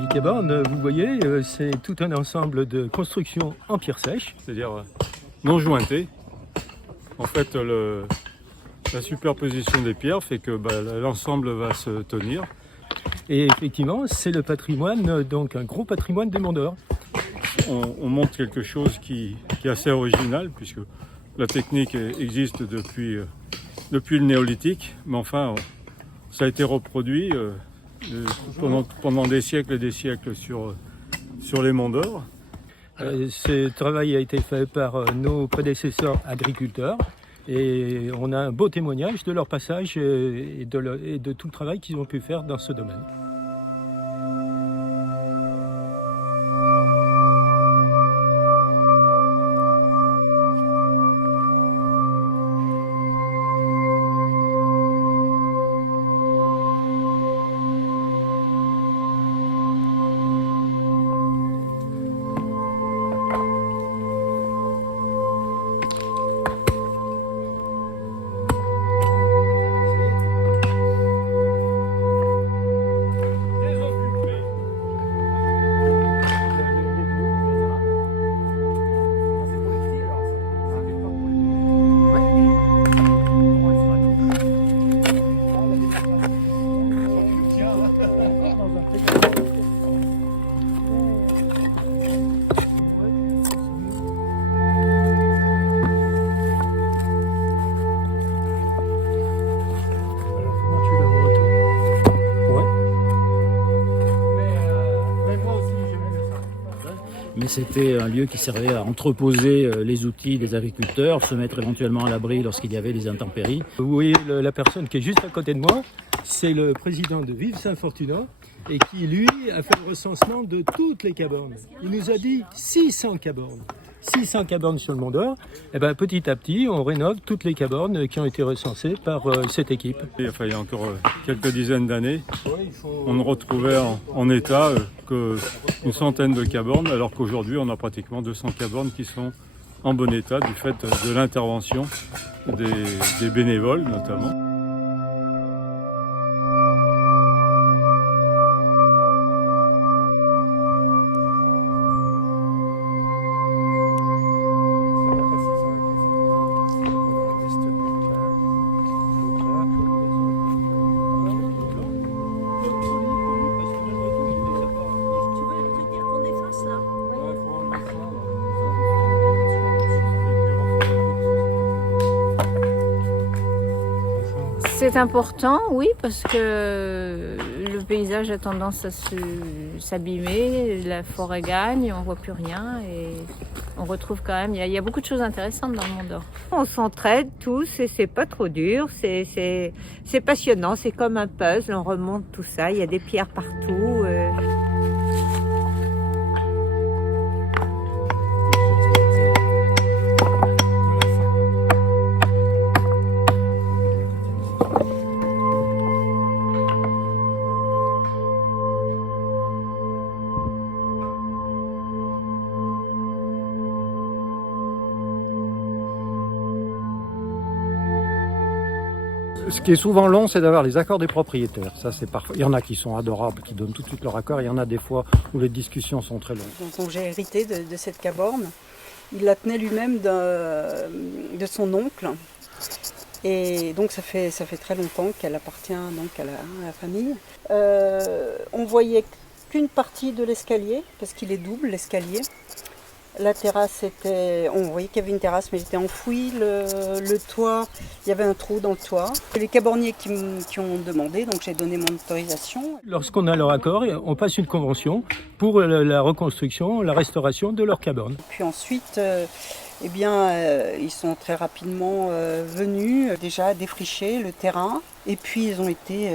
Les cabornes, vous voyez, c'est tout un ensemble de constructions en pierre sèche. C'est-à-dire non jointées. En fait, la superposition des pierres fait que l'ensemble va se tenir. Et effectivement, c'est le patrimoine, donc un gros patrimoine des Monts d'Or. On montre quelque chose qui est assez original, puisque la technique existe depuis le néolithique, mais enfin, ça a été reproduit pendant des siècles et des siècles sur les Monts d'Or. Ce travail a été fait par nos prédécesseurs agriculteurs et on a un beau témoignage de leur passage et de tout le travail qu'ils ont pu faire dans ce domaine. Mais c'était un lieu qui servait à entreposer les outils des agriculteurs, se mettre éventuellement à l'abri lorsqu'il y avait des intempéries. Vous voyez la personne qui est juste à côté de moi, c'est le président de Vive Saint-Fortunat et qui, lui, a fait le recensement de toutes les cabornes. Il nous a dit 600 cabornes. 600 cabornes sur le Mont d'Or. Et ben, petit à petit, on rénove toutes les cabornes qui ont été recensées par cette équipe. Il y a encore quelques dizaines d'années, on ne retrouvait en état qu'une centaine de cabornes, alors qu'aujourd'hui, on a pratiquement 200 cabornes qui sont en bon état du fait de l'intervention des bénévoles notamment. C'est important, oui, parce que le paysage a tendance à s'abîmer, la forêt gagne, on voit plus rien et on retrouve quand même, il y a beaucoup de choses intéressantes dans le Mont d'Or. On s'entraide tous et c'est pas trop dur, c'est passionnant, c'est comme un puzzle, on remonte tout ça, il y a des pierres partout. Ce qui est souvent long, c'est d'avoir les accords des propriétaires. Ça, c'est parfois. Il y en a qui sont adorables, qui donnent tout de suite leur accord. Il y en a des fois où les discussions sont très longues. Donc j'ai hérité de cette caborne. Il la tenait lui-même de son oncle. Et donc ça fait très longtemps qu'elle appartient donc à la famille. On voyait qu'une partie de l'escalier, parce qu'il est double l'escalier. La terrasse on voyait qu'il y avait une terrasse, mais elle était enfouie. Le toit, il y avait un trou dans le toit. Les caborniers qui ont demandé, donc j'ai donné mon autorisation. Lorsqu'on a leur accord, on passe une convention pour la reconstruction, la restauration de leur caborne. Puis ensuite, ils sont très rapidement venus déjà défricher le terrain. Et puis ils ont été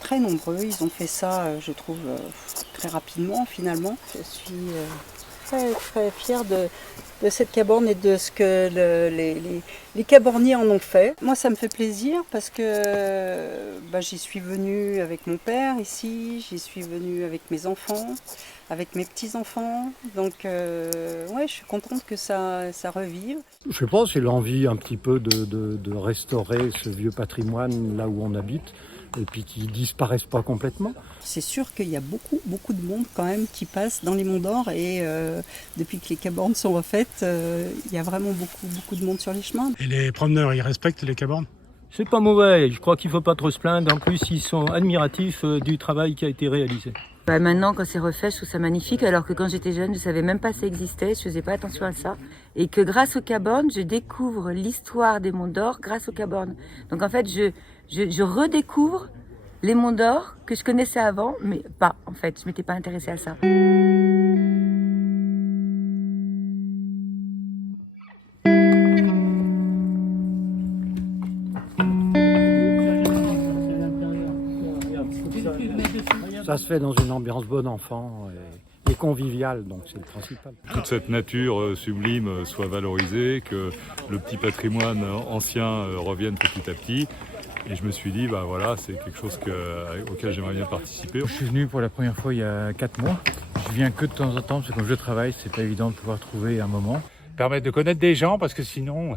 très nombreux. Ils ont fait ça, je trouve, très rapidement finalement. Je suis très très fière de cette caborne et de ce que les caborniers en ont fait. Moi ça me fait plaisir parce que j'y suis venue avec mon père ici, j'y suis venue avec mes enfants, avec mes petits-enfants. Donc je suis contente que ça revive. Je sais pas, c'est l'envie un petit peu de restaurer ce vieux patrimoine là où on habite. et puis qui disparaissent pas complètement. C'est sûr qu'il y a beaucoup de monde quand même qui passe dans les Monts d'Or et depuis que les cabornes sont refaites, il y a vraiment beaucoup de monde sur les chemins. Et les promeneurs, ils respectent les cabornes? C'est pas mauvais, je crois qu'il faut pas trop se plaindre. En plus, ils sont admiratifs du travail qui a été réalisé. Bah maintenant, quand c'est refait, je trouve ça magnifique, alors que quand j'étais jeune, je savais même pas que ça existait, je faisais pas attention à ça. Et que grâce aux cabornes, je découvre l'histoire des Monts d'Or grâce aux cabornes. Donc en fait, je redécouvre les Monts d'Or que je connaissais avant, mais pas, en fait, je m'étais pas intéressée à ça. Ça se fait dans une ambiance bon enfant et conviviale, donc c'est le principal. Toute cette nature sublime soit valorisée, que le petit patrimoine ancien revienne petit à petit. Et je me suis dit, bah voilà, c'est quelque chose auquel j'aimerais bien participer. Je suis venu pour la première fois il y a 4 mois. Je viens que de temps en temps, parce que comme je travaille, c'est pas évident de pouvoir trouver un moment. Permettre de connaître des gens, parce que sinon...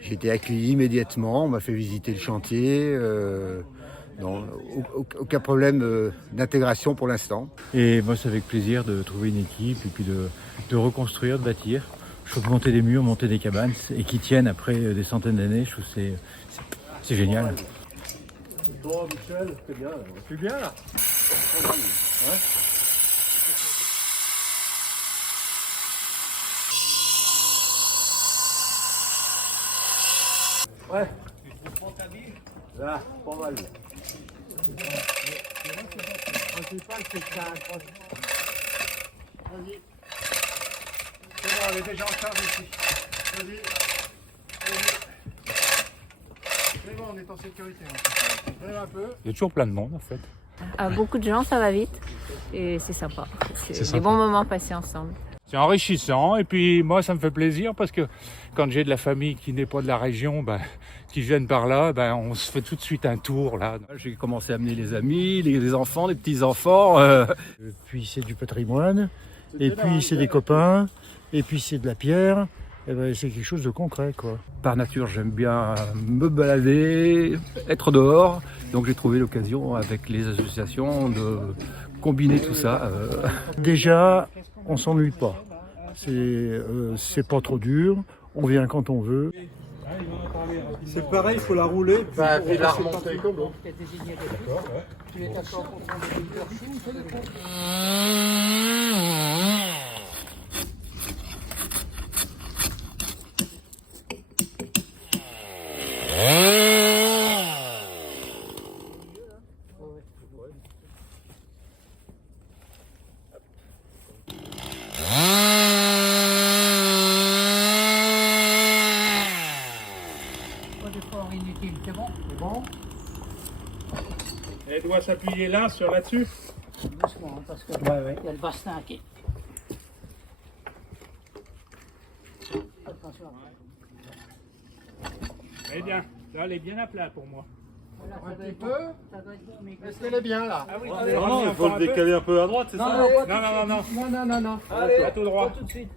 J'ai été accueilli immédiatement, on m'a fait visiter le chantier. Aucun problème d'intégration pour l'instant. Et moi, c'est avec plaisir de trouver une équipe et puis de reconstruire, de bâtir. Je trouve monter des murs, monter des cabanes et qui tiennent après des centaines d'années, je trouve que c'est génial. Bon, Michel, c'est bien. Tu es bien là? Ouais. Ouais. Là, pas mal. Le principal, c'est que ça accroche. Vas-y. C'est bon, elle est déjà en charge ici. Vas-y. C'est bon, on est en sécurité. Un peu. Il y a toujours plein de monde en fait. Beaucoup de gens, ça va vite et c'est sympa. C'est des bons moments passés ensemble. C'est enrichissant et puis moi ça me fait plaisir parce que quand j'ai de la famille qui n'est pas de la région, qui viennent par là, on se fait tout de suite un tour là. J'ai commencé à amener les amis, les enfants, les petits-enfants. Puis c'est du patrimoine, et puis c'est des copains, et puis c'est de la pierre. Et c'est quelque chose de concret, quoi. Par nature, j'aime bien me balader, être dehors. Donc j'ai trouvé l'occasion avec les associations de combiner tout ça. Déjà, on s'ennuie pas. C'est pas trop dur. On vient quand on veut. C'est pareil, il faut la rouler. Puis la remonter comme l'autre. Elle doit s'appuyer là, sur là-dessus. Doucement, parce que il y a le bassin qui... Attention. Eh bien, là elle est bien à plat pour moi. Un petit peu. Est-ce qu'elle est bien là? Ah oui, Non, il faut le décaler un peu à droite, c'est ça? Non. Allez, à tout droit. tout de suite.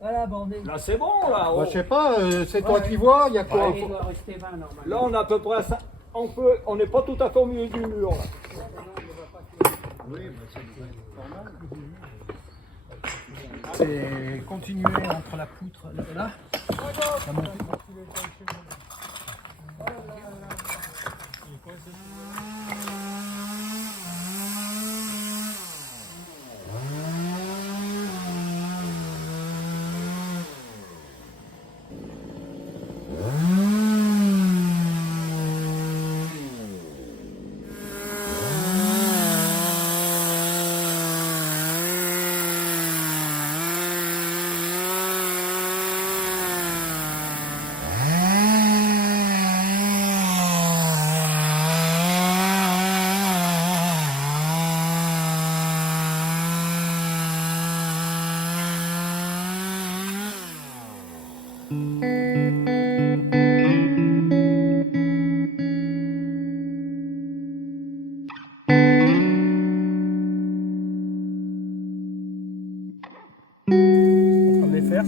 Voilà, bandé. Là, c'est bon, là. Je sais pas, c'est toi qui vois, il y a quoi? Il doit rester 20 normalement. Là, on a à peu près ça. On n'est pas tout à fait au milieu du mur, là. C'est continuer entre la poutre et là.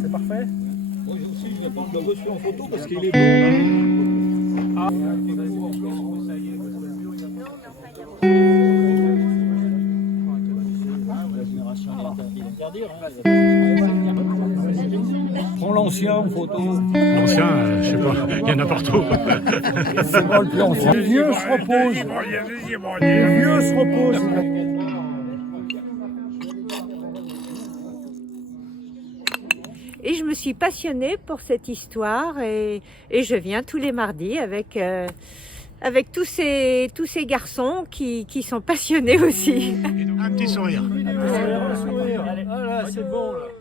C'est parfait. Moi aussi, je vais prendre le reçu en photo parce qu'il est beau. Prends l'ancien en photo. L'ancien, je sais pas, il y en a partout. C'est moi le plus ancien. Les vieux se reposent. Les vieux se reposent. Et je me suis passionnée pour cette histoire et je viens tous les mardis avec tous ces garçons qui sont passionnés aussi. Un petit sourire. Voilà, c'est bon là.